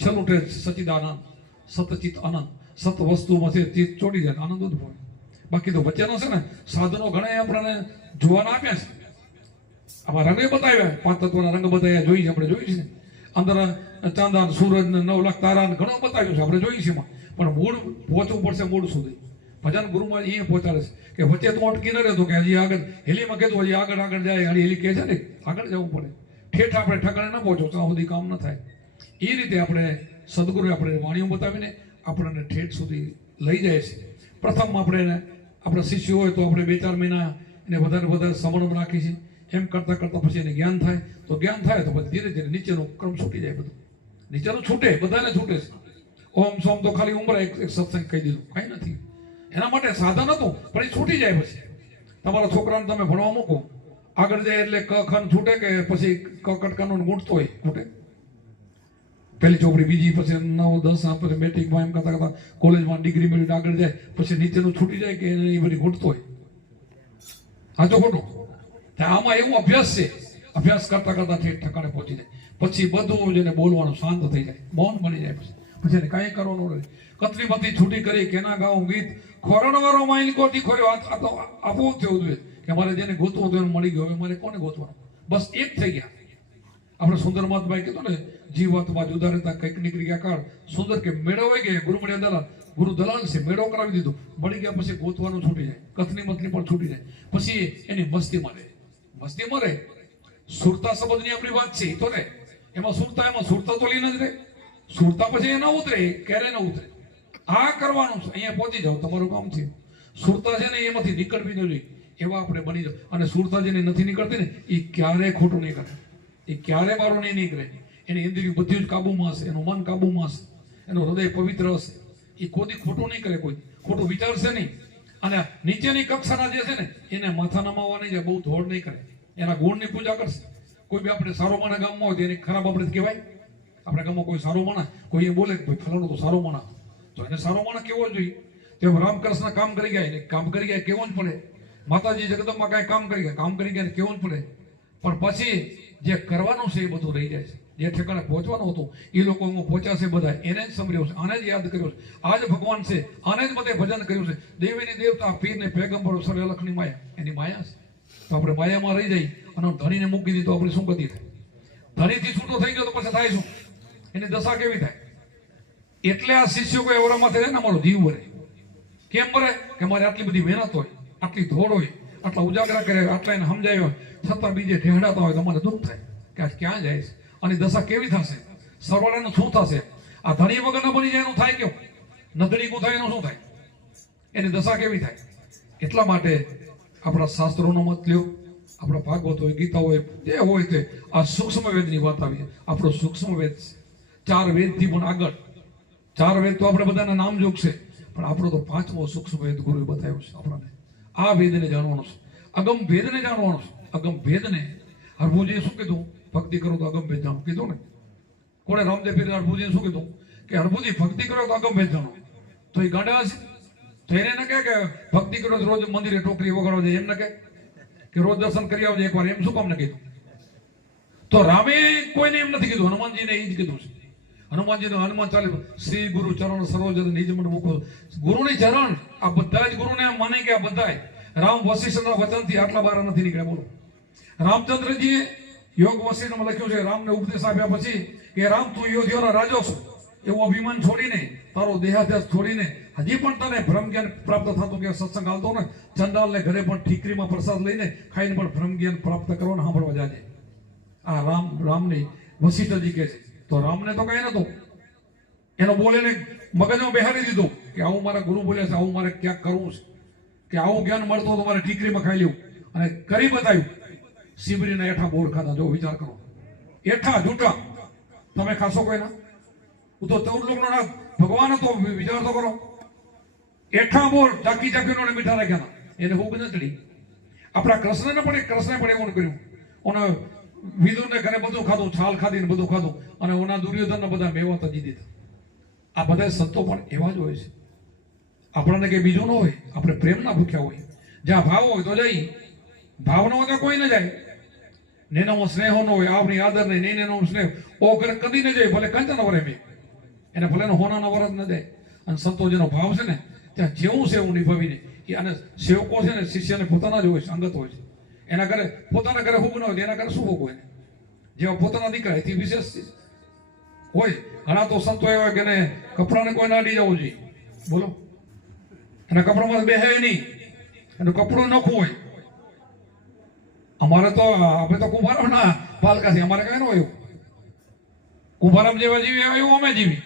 છેલ્લું સચિદાનંદ, સતચિત આનંદ, સત વસ્તુમાં છે ચિત્ત ચોડી જાય, આનંદ જ હોય. બાકી તો વચ્ચેનો છે ને સાધનો ઘણા આપણને જોવાના આપ્યા છે. આમાં રંગે બતાવ્યા, 5 તત્વના રંગ બતાવ્યા, જોઈ છે આપણે, જોઈ છે. અંદર ચાંદા, સૂરજ, 9 લાખ તારા ઘણું બતાવ્યું છે, આપણે જોઈ છે. પણ મૂળ પહોંચવું પડશે, મૂળ સુધી. ભજન ગુરુમાં એ પહોંચાડે છે કે વચ્ચે તો અટકી ન રહેતો કે હજી આગળ હેલીમાં કીધું હજી આગળ જાય, હેલી કહે છે ને આગળ જવું પડે. ઠેઠ આપણે ઠકાણે ન પહોંચો ત્યાં સુધી કામ ન થાય. એ રીતે આપણે સદગુરુએ આપણે વાણીઓ બતાવીને આપણને ઠેઠ સુધી લઈ જાય છે. પ્રથમ આપણા શિષ્યો હોય તો આપણે 2-4 મહિના એને વધારે સમરણ રાખી છે. એમ કરતાં પછી એને જ્ઞાન થાય. તો જ્ઞાન થાય તો પછી ધીરે ધીરે નીચેનો ક્રમ છૂટી જાય. બધું નીચેનું છૂટે, બધાને છૂટે છે. ઓમ સોમ તો ખાલી ઉમરા એક સત્સંગ કહી દીધું, કઈ નથી. એના માટે સાધન હતું, પણ એ છૂટી જાય. પછી તમારા છોકરાને તમે ભણવા મૂકો, આગળ જાય એટલે ક ખન છૂટે કે પછી ક કટકાનો ગુંઠતો હોય છૂટે. પહેલી ચોપડી, બીજી, પછી 9, 10, પછી મેટ્રિકમાં એમ કરતા કોલેજમાં ડિગ્રી મેળવીને આગળ જાય, પછી નીચેનું છૂટી જાય કે એ બધી ગુંઠતો હોય. સાચો ખોટો? આમાં એવું અભ્યાસ છે. અભ્યાસ કરતા ઠેઠ ઠકાણે પહોંચી જાય. પછી બધું જેને બોલવાનું શાંત થઈ જાય, મૌન બની જાય. પછી એને કાંઈ કરવાનું નથી. કતરી બધી છૂટી કરી કેના ગાઉં ગીત ખોરણવાળો માઇલ કોટી ખોર્યો. આ તો આપવું જ થયું જોઈએ કે મારે જેને ગોતવું હતું એને મળી ગયું. હવે મારે કોને ગોતવાનું? બસ એક થઈ ગયા. આપણે સુંદર મહાત્માએ કીધું ને, જીવાત્મા જુદા રહેતા કંઈક નીકળી ગયા કાળ. સુંદર કે મેળવાઈ ગયા, ગુરુ મળ્યા દલાલ. ગુરુ દલાલ છે, મેળો કરાવી દીધું, મળી ગયા. પછી ગોતવાનું છૂટી જાય, કથની મથની પણ છૂટી જાય. પછી એની મસ્તીમાં રહે. સુરતા સંબંધની આપણી વાત છે તો રે, એમાં સુરતા તો લઈને જ રહે. સુરતા પછી એ ન ઉતરે, ક્યારે ન ઉતરે. આ કરવાનું છે, અહીંયા પહોંચી જાવ, તમારું કામ થયું. સુરતા છે ને એમાંથી નીકળવી ન જોઈએ. એવા આપણે બની જાવ. અને સુરતા જેને નથી નીકળતી ને એ ક્યારેય ખોટું નહીં કરે, એ ક્યારેય મારો નહીં નીકળે. એની ઇન્દ્રિય બધી જ કાબુમાં હશે, એનું મન કાબુમાં હશે, એનું હૃદય પવિત્ર હશે. એ કોઈ ખોટું નહીં કરે, કોઈ ખોટું વિચારશે નહીં. અને નીચેની કક્ષાના જે છે ને એને માથા નમાવવા નહીં જાય, બહુ ધોળ નહીં કરે, એના ગુણની પૂજા કરશે. કોઈ બી આપણે સારો માણસ ગામમાં હોય તો એને ખરાબ આપણે કહેવાય? આપણે ગામમાં કોઈ સારો માણસ કોઈ એ બોલે કે ભાઈ ફલાણો તો સારો માણસ, તો એને સારો માણસ કેવો જોઈએ? તેમ રામકૃષ્ણ કામ કરી ગયા, એને કામ કરી ગયા કેવો જ પડે. માતાજી જગદંબા કાંઈ કામ કરી ગયા, કામ કરી ગયા કેવું જ પડે. પણ પછી જે કરવાનું છે એ બધું રહી જાય છે. જે ઠેકાણે પહોંચવાનું હતું એ લોકો પહોંચ્યા છે, બધા એને જ સમર્યો છે, આને જ યાદ કર્યો છે. આ જ ભગવાન છે, આને જ બધે ભજન કર્યું છે. દેવીની દેવતા, પીરને પેગંબરો, સર અલખની માયા, એની માયા છે. તો આપણે માયામાં રહી જઈ અને ધણીને મૂકી દીધી તો આપણે શું ગતિ થાય? ધણીથી છૂટો થઈ ગયો તો પછી થાય શું? એની દશા કેવી થાય? એટલે આ શિષ્યો કોઈ એવડા માથે રહે ને અમારો જીવ ભરે. કેમ ભરે? કે મારે આટલી બધી મહેનત હોય, આટલી ધોડ હોય, આટલા ઉજાગરા કરે, આટલા એને સમજાય હોય, છતાં બીજે ઢેડાતા હોય તો મને દુઃખ થાય કે આ ક્યાં જાય છે, અને દશા કેવી થશે, સરવાળાનું શું થશે? આ ધણી વગર ન બની જાય એનું થાય કેવું? નધણીકું થાય એનું શું થાય? એની દશા કેવી થાય? એટલા માટે આપણા શાસ્ત્રોનો મત લ્યો, આપણા ભાગવત હોય, ગીતા હોય, જે હોય તે આ સૂક્ષ્મ વેદની વાત આવી. આપણો સૂક્ષ્મ વેદ 4 વેદથી પણ આગળ. 4 વેદ તો આપણે બધાના નામ જોગ છે, પણ આપણો તો 5મો સૂક્ષ્મ વેદ ગુરુએ બતાવ્યો છે આપણને. આ વેદને જાણવાનું છે, અગમ ભેદને જાણવાનું છે. અગમ ભેદને હરભુજીએ શું કીધું? ભક્તિ કરો તો અગમ ભેદ જાણો કીધું ને. કોણે? રામદેવ પીર હરભુજીએ શું કીધું? કે હરભુજી ભક્તિ કરો તો અગમ ભેદ જાણો. તો એ ગાંડા હશે? તો એને ન કહે કે ભક્તિ કરો તો રોજ મંદિરે ટોકરી વગાડવા જાય, એમ ન કે રોજ દર્શન કરી આવજે એકવાર, એમ શું કામ ન કીધું? તો રામે કોઈને એમ નથી કીધું, હનુમાનજીને એ જ કીધું છે. હનુમાન ચાલે શ્રી ગુરુ ચરણ સરોજ નિજ મન મૂકો. ગુરુની ચરણ, આ બધા જ ગુરુને માને કે આ બધા રામ વશિષ્ઠના વચનથી આટલા બાર નથી નીકળ્યા. બોલો, રામચંદ્રજીએ યોગ વશિષ્ઠમાં લખ્યું છે, રામને ઉપદેશ આપ્યા પછી કે રામ તું યોધ્યોનો રાજો છો, એવું અભિમાન છોડીને, તારો દેહાધ્યાસ છોડીને હજી પણ તને બ્રહ્મ જ્ઞાન પ્રાપ્ત થતું કે સત્સંગ હાલતો ને, ચંડાલને ઘરે પણ ઠીકરીમાં પ્રસાદ લઈને ખાઈને પણ બ્રહ્મ જ્ઞાન પ્રાપ્ત કરવાને સાંભળવા જાજે. આ રામની વશિષ્ઠજી કે છે. તો રામને તો કઈ નતું, એનો બોલે ને મગજમાં બેહારી દીધું કે આવું મારા ગુરુ બોલે છે, આવું મારે ક્યાંક કરવું છે, કે આવું જ્ઞાન મળતું તો મારે ઠીકરીમાં ખાઈ લેવું, અને કરી બતાવ્યું. શિબરીના એઠા બોર ખાધા. જો વિચાર કરો, એઠા જૂઠા તમે ખાશો કોઈના? હું તો 14 લોકનો નાથ ભગવાન હતો, વિચાર તો કરો. એઠા બોર ચાકી ચાકીનો મીઠા રાખ્યા, એને ભૂખ ન ચડી. આપણા કૃષ્ણને પણ એવું કર્યું. અને વિદુરને ઘરે બધું ખાધું, છાલ ખાધી ને બધું ખાધું, અને ઓના દુર્યોધનને બધા મેવા તજી દીધા. આ બધા સંતો પણ એવા જ હોય છે. આપણને કઈ બીજું ન હોય, આપણે પ્રેમના ભૂખ્યા હોય. જ્યાં ભાવ હોય તો જઈ, ભાવ ન હોય તો કોઈ ન જાય. નેનો સ્નેહો ન હોય, આપણી આદર નહીં, નેનો સ્નેહ ઓ ઘરે કદી ન જાય, ભલે કંચન વરે મેં એને, ભલે હોનાના વરસ ન જાય. અને સંતો જેનો ભાવ છે ને ત્યાં જેવું છે એવું નિભાવીને, અને સેવકો છે ને શિષ્યને પોતાના જ હોય છે, અંગત હોય છે. એના ઘરે પોતાના ઘરે હુગ ન હોય, એના ઘરે શું હુગ હોય? જેવા પોતાના દીકરા એથી વિશેષ હોય. ઘણા તો સંતો એવા કે એને કપડાને કોઈ ના લઈ જવું જોઈએ. બોલો, એના કપડામાં બેહે નહીં, એનું કપડું નખું હોય. અમારે તો આપણે તો કુંભારામ ના પાલકા છે, અમારે કઈ ન હોય. કુંભારામ જેવા જીવી એવું અમે જીવી,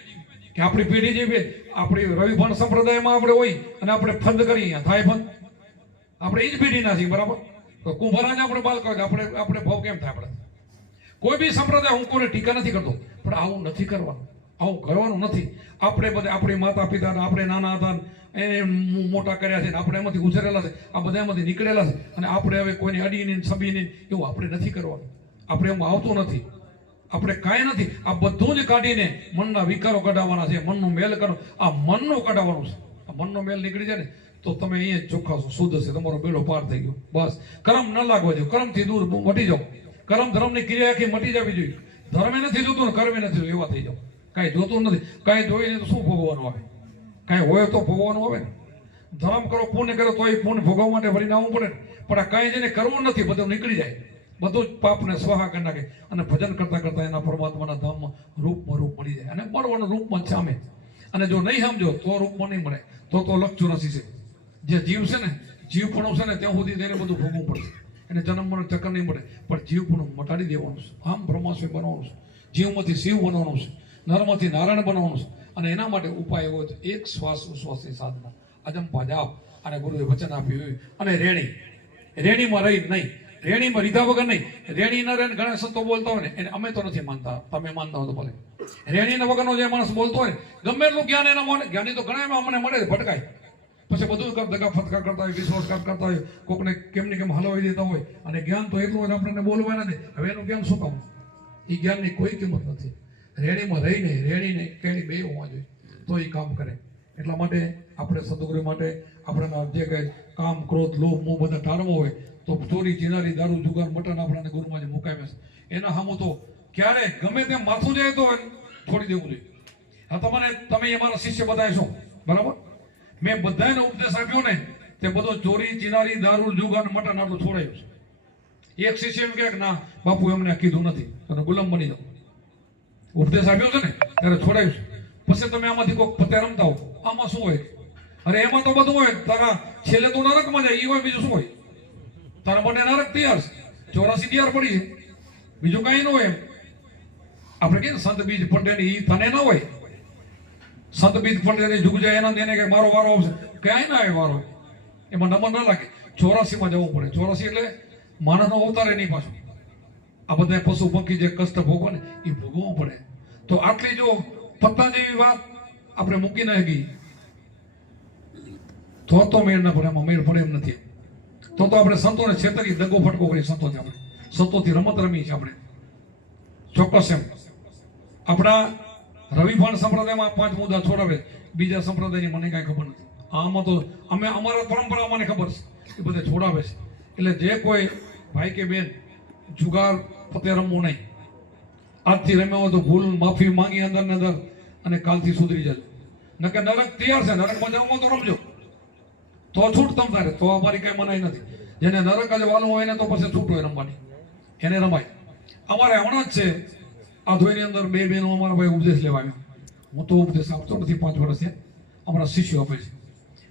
કે આપણી પેઢી જેવી આપણી રવિભણ સંપ્રદાયમાં આપણે હોય, અને આપણે ફંદ કરી થાય ફંદ, આપણે એ જ પેઢીના છીએ, બરાબર? તો કુંભારાને આપણે બાલકા હોય, આપણે ભાવ કેમ થાય? આપણે કોઈ બી સંપ્રદાય, હું કોઈને ટીકા નથી કરતો, પણ આવું નથી કરવાનું, આવું કરવાનું નથી. આપણે બધા આપણી માતા પિતા, આપણે નાના હતા એને મોટા કર્યા છે, આપણે એમાંથી ઉછરેલા છે, આ બધા એમાંથી નીકળેલા છે, અને આપણે હવે કોઈને અડીને છબીને એવું આપણે નથી કરવાનું. આપણે એમ આવતું નથી, આપણે કાંઈ નથી. આ બધું જ કાઢીને મનના વિકારો કઢાવવાના છે, મનનો મેલ કરો. આ મનનું કઢાવવાનું છે. આ મનનો મેલ નીકળી જાય ને તો તમે અહીંયા ચોખ્ખા છો, શુદ્ધ છે, તમારો બેડો પાર થઈ ગયો. બસ કર્મ ન લાગવા દો, કર્મથી દૂર મટી જાઓ. કર્મ ધર્મની ક્રિયા આખી મટી જવી જોઈએ. ધર્મે નથી જોતું ને કર્મે નથી જોતું, એવા થઈ જાઓ. કાંઈ જોતું નથી, કાંઈ જોઈને તો શું ભોગવવાનું આવે? કાંઈ હોય તો ભોગવવાનું આવે ને. ધર્મ કરો, પુણ્ય કરો, તો એ પુણ્ય ભોગવવા માટે વળીને આવવું પડે. પણ આ કાંઈ જેને કરવું નથી, બધું નીકળી જાય, બધું જ પાપને સ્વાહા કરી નાખે, અને ભજન કરતા કરતા એના પરમાત્માના ધામમાં રૂપમાં રૂપ મળી જાય. અને મળવાનું રૂપમાં સામે, અને જો નહીં સમજો તો રૂપમાં નહીં મળે, તો લક્ષ છે. જે જીવ છે ને, જીવપણું છે ને, ત્યાં સુધી તેને બધું ભોગવવું પડશે. એને જન્મનું ચક્કર નહીં મળે, પણ જીવપણું મટાડી દેવાનું છે. આમ બ્રહ્માસ્મી બનવાનું છે, જીવમાંથી શિવ બનવાનું છે, નરમાંથી નારાયણ બનવાનું છે. અને એના માટે ઉપાય એવો છે, એક શ્વાસ ઉશ્વાસની સાધના, અજંપા જાપ, અને ગુરુએ વચન આપ્યું અને રેણી. રેણીમાં રહી નહીં, રેણીમાં રીધા વગર નહીં. રેણી ના રેણ ઘણા સંતો બોલતા હોય ને એને અમે તો નથી માનતા, તમે માનતા હો તો ભલે. રેણીના વગરનો જે માણસ બોલતો હોય ગમે એટલું જ્ઞાન એના મને જ્ઞાની તો ઘણા એમાં અમને મળે ભટકાય, પછી બધું દગા ફટકા કરતા હોય, વિશ્વાસઘાત કરતા હોય, કોકને કેમ ને કેમ હલવાઈ દેતા હોય, અને જ્ઞાન તો એટલું હોય આપણને બોલવા નથી. હવે એનું જ્ઞાન શું કામ? એ જ્ઞાનની કોઈ કિંમત નથી. રેણીમાં રહીને રેણીને કેણી બે હોવા જોઈએ તો એ કામ કરે. એટલા માટે આપણે સદગુરુ માટે આપણા જે કંઈ કામ, ક્રોધ, લોભ, મોહ બધા ટાળવો હોય તો ચોરી, ચિનારી, દારૂ, જુગાર, મટન આપણને ગુરુમાં જે મુકાવે છે એના સામું તો ક્યારે ગમે તેમ માથું જાય તો છોડી દેવું જોઈએ. હા, તમે અમારા શિષ્ય બધા છો બરાબર. મેં બધાને ઉપદેશ આપ્યો ને તે બધો ચોરી, ચિનારી, દારૂ, જુગાર, મટન આટલું છોડાયું છે. એક શિષ્ય એમ કહે ના બાપુ એમને કીધું નથી, તમે ગુલામ બની જાઓ. ઉપદેશ આપ્યો છે ને ત્યારે છોડાયું છે. પછી તમે આમાંથી કોઈ પતે રમતા હો, આમાં શું હોય? અરે એમાં તો બધું હોય. તારા છેલ્લે તો નરકમાં જાય, એ હોય. બીજું શું હોય? તારા માટે નરક તૈયાર છે, 84 તૈયાર પડી છે, બીજું કઈ ન હોય. એમ આપણે કહીએ સંત બીજ ફટે ને એ તને ન હોય. સંત બીજ ફટે જુગ જાય એના એને કે મારો વારો આવશે, ક્યાંય ના આવે વારો. એમાં નંબર ના લાગે. 84 માં જવું પડે. 84 એટલે માણસનો અવતાર નહીં પાછો. આ બધા પશુ પંખી જે કષ્ટ ભોગવે ને એ ભોગવવું પડે. તો આટલી જો પત્તા જેવી વાત આપણે મૂકી ના ગઈ તો મેળ ના પડે. એમાં મેળ પડે એમ નથી. તો આપણે સંતોને છેતરી દગો ફટકો કરી સંતોથી આપણે સંતોથી રમત રમી છે આપણે ચોક્કસ. એમ આપણા રવિભાણ સંપ્રદાયમાં 5 મુદ્દા છોડાવે, બીજા સંપ્રદાયની મને કાંઈ ખબર નથી. આમાં તો અમે અમારા પરંપરા મને ખબર છે એ બધે છોડાવે છે. એટલે જે કોઈ ભાઈ કે બેન જુગાર પતે રમવું નહીં. આજથી રમ્યા હોય તો ભૂલ માફી માંગી અંદર ને અંદર અને કાલથી સુધરી જજો. નકર નરક તૈયાર છે, નરકમાં જવું તો રમજો તો છૂટ તમ તારે, તો અમારી કઈ મનાઈ નથી. જેને નરક જ વાલું હોય ને તો પછી છૂટ હોય રમવાની, એને રમાય. અમારે હમણાં જ છે આધોઈની અંદર 2 બહેનો અમારા ભાઈ ઉપદેશ લેવા આવ્યા. હું તો ઉપદેશ આપતો નથી, 5 વર્ષ છે અમારા શિષ્યો આપે છે.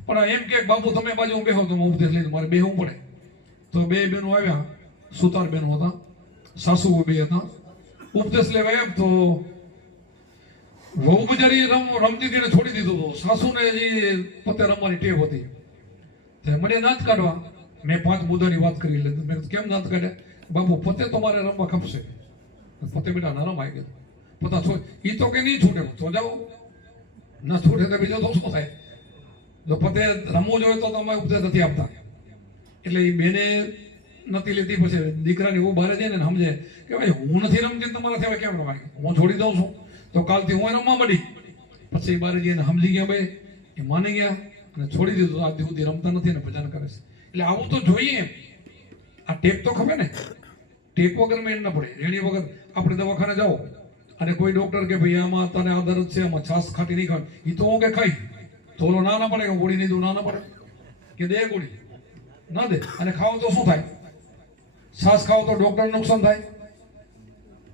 પણ એમ કે બાપુ તમે બાજુ બેહો તો હું ઉપદેશ લઈને મારે બેહવું પડે. તો 2 બહેનો આવ્યા, સુતાર બહેનો હતા, સાસુ 2 હતા. ઉપદેશ લેવા એમ તો વહુ બજારી રમતી તેને છોડી દીધું હતું. સાસુને હજી પોતે રમવાની ટેવ હતી. મને દાંત કાઢવા, મેં 5 મુદ્દાની વાત કરી લીધી. મેં કેમ દાંત કાઢે? બાપુ પોતે તો મારે રમવા ખપશે. પોતે બેટા ન રમાય ગયો પોતા છોડ એ તો કે નહીં છૂટે તો જાઓ, ના છૂટે તો બીજો તો શું થાય? જો પોતે રમવું જોઈએ તો તમે ઉપદેશ નથી આપતા. એટલે એ બેને નથી લેતી. પછી દીકરાની હું બહાર જાય ને સમજે કે ભાઈ હું નથી રમતી તમારા થયા કેમ રમાય, હું છોડી દઉં છું તો કાલથી હું રમવા મળી. પછી બહાર જઈને સમજી ગયા, ભાઈ એ માની ગયા અને છોડી દીધું. આજ સુધી રમતા નથી ને ભજન કરે છે. એટલે આવું તો જોઈએ. આ ટેપ તો ખબર ને, ટેપ વગર મેળ ના પડે. રેણી વગર આપણે દવાખાને જાઓ અને કોઈ ડોક્ટર કે ભાઈ આમાં તને આ દર્દ છે, આમાં છાસ ખાટી નહીં ખાવ, એ તો હું કે ખાઈ તો ઓલો ના પડે કે ગોળી નહીં દઉં, ના પડે કે દે ગોળી ના દે. અને ખાવ તો શું થાય? છાસ ખાવ તો ડોક્ટરને નુકસાન થાય,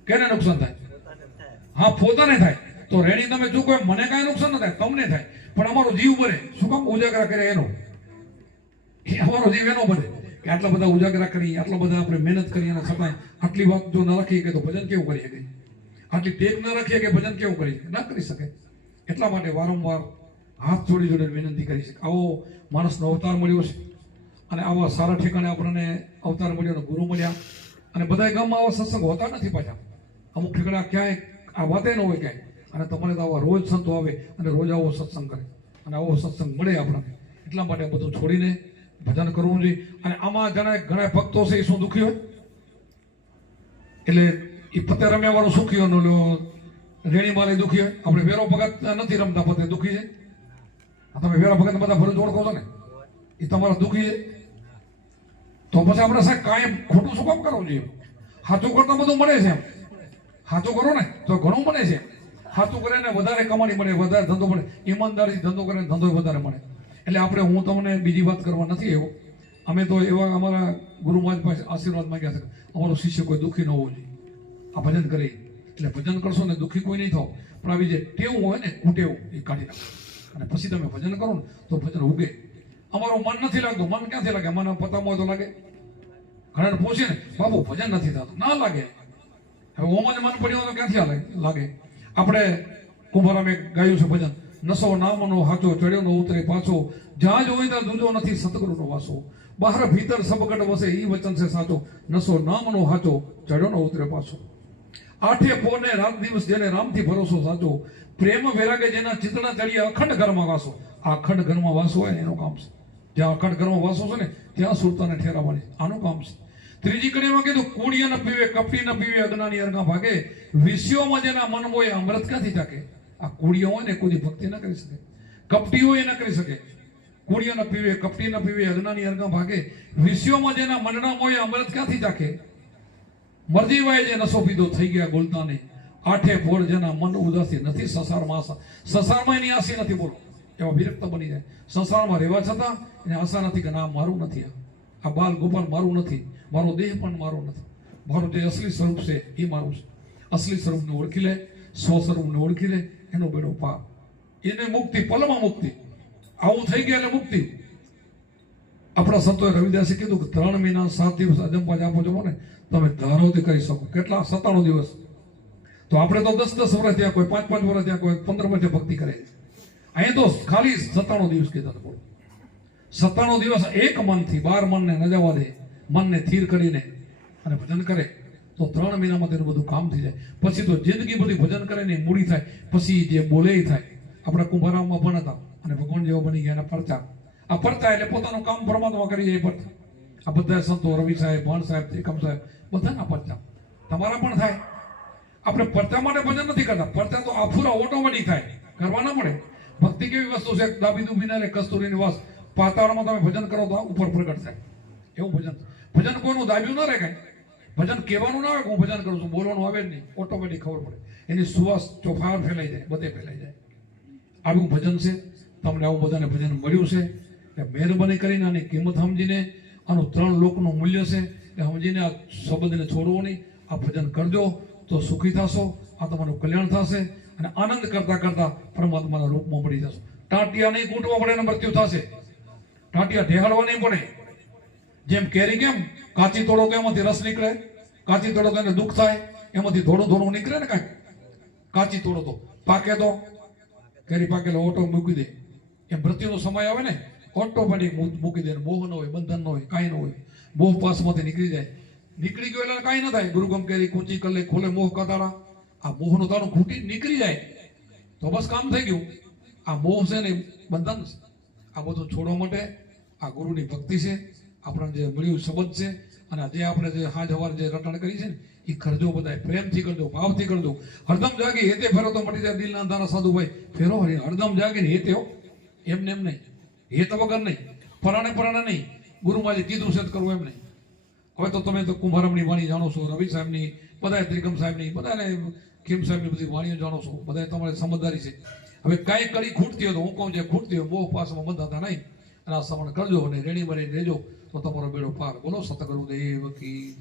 કેને નુકસાન થાય? હા, પોતાને થાય. તો રેડી તમે ચૂકો મને કાંઈ નુકસાન ન થાય, તમને થાય. પણ અમારો જીવ બને. શું કામ? ઉજાગરા કરે એનો. અમારો જીવ એનો બને કે આટલા બધા ઉજાગરા કરી, આટલા બધા આપણે મહેનત કરી અને છતાંય આટલી વાત જો ના રાખીએ કે તો ભજન કેવું કરી શકે? આટલી ટેક ના રાખીએ કે ભજન કેવું કરી શકે? ના કરી શકે. એટલા માટે વારંવાર હાથ જોડી જોડે વિનંતી કરી શકે. આવો માણસનો અવતાર મળ્યો છે અને આવા સારા ઠેકાણે આપણને અવતાર મળ્યો, ગુરુ મળ્યા. અને બધા ગામમાં આવા સત્સંગ હોતા નથી પાછા. અમુક ઠેકાણા ક્યાંય આ વાતે ન હોય ક્યાંય. અને તમારે તો આવા રોજ સંતો આવે અને રોજ આવો સત્સંગ કરે અને આવો સત્સંગ મળે આપણને. એટલા માટે બધું છોડીને ભજન કરવું જોઈએ. અને આમાં ઘણા ભક્તો છે એ શું દુઃખી હોય? એટલે એ પતે રમ્યા વાળું સુખી હોય, રેણી મારે દુઃખી હોય. આપણે વેરો ભગત નથી રમતા, પતે દુઃખી છે. તમે વેરા ભગત બધા ભરૂચ ઓળખો છો ને, એ તમારા દુઃખી છે. તો પછી આપણે સાહેબ કાયમ ખોટું શું કામ કરવું જોઈએ? સાચું કરતા બધું મળે છે. એમ સાચું કરો ને તો ઘણું મળે છે. સાચું કરે ને વધારે કમાણી મળે, વધારે ધંધો મળે. ઈમાનદારી ધંધો કરે ને ધંધો વધારે મળે. એટલે આપણે હું તમને બીજી વાત કરવા નથી એવો. અમે તો એવા અમારા ગુરુ મહારાજ પાસે આશીર્વાદ માંગ્યા છે અમારો શિષ્ય કોઈ દુઃખી ન હોવો જોઈએ. આ ભજન કરે એટલે ભજન કરશો ને દુઃખી કોઈ નહીં થાવ. પણ આવી જે ટેવું હોય ને કુટેવું એ કાઢી નાખો અને પછી તમે ભજન કરો ને તો ભજન ઉગે. અમારું મન નથી લાગતું. મન ક્યાંથી લાગે? મને પતામાં હોય તો લાગે. ઘણા પૂછે ને બાબુ ભજન નથી થતું, ના લાગે. હવે ઓમાં જ મન પડ્યું તો ક્યાંથી લાગે? આપણે કુંભારામે ગાયું છે ભજન, નસો નામનો હાચો ચડ્યો ન ઉતરે પાછો, જ્યાં જોઈ ત્યાં દૂજો નથી સતગુરુનો વાસો, બહાર ભીતર સબગટ વસે ઈ વચન છે સાચો, નસો નામનો હાચો ચડ્યો ન ઉતરે પાછો. આઠે પોને રાત દિવસ જેને રામથી ભરોસો સાચો, પ્રેમ વૈરાગે જેના ચિતણા ચડીએ અખંડ ઘરમાં વાસો. આ અખંડ ઘરમાં વાસો હોય ને એનું કામ છે. જ્યાં અખંડ ઘરમાં વાસો છે ને ત્યાં સુરતાને ઠેરાવવાની આનું કામ છે. ત્રીજી કડીમાં કીધું કુડિયા ન પીવે, કપટી ન પીવે, અજ્ઞાની અરગા ભાગે, વિષયોમાં જેના મન હોય અમૃત ક્યાંથી જાકે. આ કુડિયો હોય ને કોઈ ભક્તિ ન કરી શકે, કપટી હોય એ ન કરી શકે. કુડિયા ન પીવે, કપટી ન પીવે, અજ્ઞાની અરગા ભાગે, વિષયોમાં જેના મનના હોય અમૃત ક્યાંથી જાકે. મરજી વાય જે નસો પીધો થઈ ગયા બોલતાની, આઠે ભોર જેના મન ઉદાસી નથી સંસારમાં આશા. સંસારમાં એની આશી નથી, બોલો એવા વિરક્ત બની જાય. સંસારમાં રહેવા છતાં એને આશા નથી કે ના મારું નથી, આ બાલ ગોપાલ મારું નથી, મારો દેહ પણ મારો નથી, મારું જે અસલી સ્વરૂપ છે એ મારું છે. અસલી સ્વરૂપને ઓળખી લે, સ્વ સ્વરૂપને ઓળખી લે, એનો બેડો પાર, એને મુક્તિ, પલમાં મુક્તિ. આવું થઈ ગયા એટલે મુક્તિ. આપણા સંતોએ રવિદાસે કીધું કે 3 મહિના 7 દિવસ અજંપા જાપો જવો ને તમે ધારોથી કરી શકો. કેટલા? 97 દિવસ. તો આપણે તો 10-10 વર્ષ ત્યાં, કોઈ 5-5 વર્ષ ત્યાં, કોઈ 15 વર્ષે ભક્તિ કરે. અહીંયા તો ખાલી 97 દિવસ કીધા. બોલો 97 દિવસ એક મનથી, 12 મનને ન જવા દે, મનને સ્થિર કરીને અને ભજન કરે તો 3 મહિનામાં તેનું બધું કામ થઈ જાય. પછી તો જિંદગી બધી ભજન કરે ને મૂડી થાય. પછી જે બોલે એ થાય. આપણા કુંભારામાં પણ હતા અને ભગવાન જેવા બની ગયા એના પરચા. આ પરચા એટલે પોતાનું કામ પરમાત્મા કરી જાય પરચા. આ બધા સંતો, રવિ સાહેબ, ભાણ સાહેબ, ત્રિકમ સાહેબ, બધાના પરચા. તમારા પણ થાય. આપણે પરચા માટે ભજન નથી કરતા. પરચા તો આફુરા ઓટોમેટિક થાય, કરવા ના પડે. ભક્તિ કેવી વસ્તુ છે, દાબી દુબી ના લે, કસ્તુરી નિવાસ, પાતાળમાં તમે ભજન કરો તો ઉપર પ્રગટ થાય એવું ભજન. ભજન કોઈનું દાબ્યું ના રહે કાંઈ. ભજન કહેવાનું ના આવે કે હું ભજન કરું છું, બોલવાનું આવે જ નહીં. ઓટોમેટિક ખબર પડે. એની સુવાસ ચોફાર ફેલાઈ જાય, બધે ફેલાઈ જાય. આવું ભજન છે. તમને આવું બધાને ભજન મળ્યું છે. એટલે મહેરબાની કરીને આની કિંમત સમજીને, આનું 3 લોકનું મૂલ્ય છે એ સમજીને આ શબ્દને છોડવો નહીં. આ ભજન કરજો તો સુખી થશો, આ તમારું કલ્યાણ થશે અને આનંદ કરતા કરતા પરમાત્માના રૂપમાં મળી જશો. ટાંટિયા નહીં કૂટવા પડે ને મૃત્યુ થશે. ટાંટિયા ઢેહાડવા નહીં પડે. જેમ કેરી કેમ કાચી તોડો તો એમાંથી રસ નીકળે, કાચી તોડો તો એને દુઃખ થાય, એમાંથી થોડું થોડું નીકળે ને કાંઈ. કાચી તોડો તો પાકે, તો કેરી પાકેલો ઓટો મૂકી દે. એમ મૃત્યુનો સમય આવે ને ઓટોમેટિક મૂકી દે. મોહ ન હોય, બંધન ન હોય, કાંઈ ન હોય. મોહ પાસમાંથી નીકળી જાય. નીકળી ગયો એટલે કાંઈ ન થાય. ગુરુગમ કેરી કૂંચી કલે ખોલે મોહ કતાડા. આ મોહનું તારું ખૂટી નીકળી જાય તો બસ કામ થઈ ગયું. આ મોહ છે ને બંધન છે. આ બધું છોડવા માટે આ ગુરુની ભક્તિ છે, આપણને જે મળ્યું શબ્દ છે. અને જે આપણે જે હાજ હવાર જે રટણ કરી છે ને એ કરજો, બધા પ્રેમથી કરજો, ભાવથી કરજો. હરદમ જાગી હેતે ફેરો તો મટી જાય દિલના અંધારા સાધુભાઈ. ફેરો હરદમ જાગીને હેતે હો, એમને એમ નહીં, હેત વગર નહીં, પરાણે નહીં. ગુરુમાં જે કીધું છે કરવું એમ નહીં. હવે તો તમે તો કુંભારમની વાણી જાણો છો, રવિ સાહેબની, બધા ત્રિકમ સાહેબની, બધાને ખીમ સાહેબની બધી વાણીઓ જાણો છો. બધા તમારે સમજદારી છે. હવે કાંઈ કડી ખૂટતી હોય તો હું કહું, જે ખૂટતી હોય મોહ પાસમાં બંધાતા નહીં. અને આ શ્રવણ કરજો અને રેણી મરીને રહેજો તો તમારો બેડો પાર. બોલો સતગુરુદેવ કી.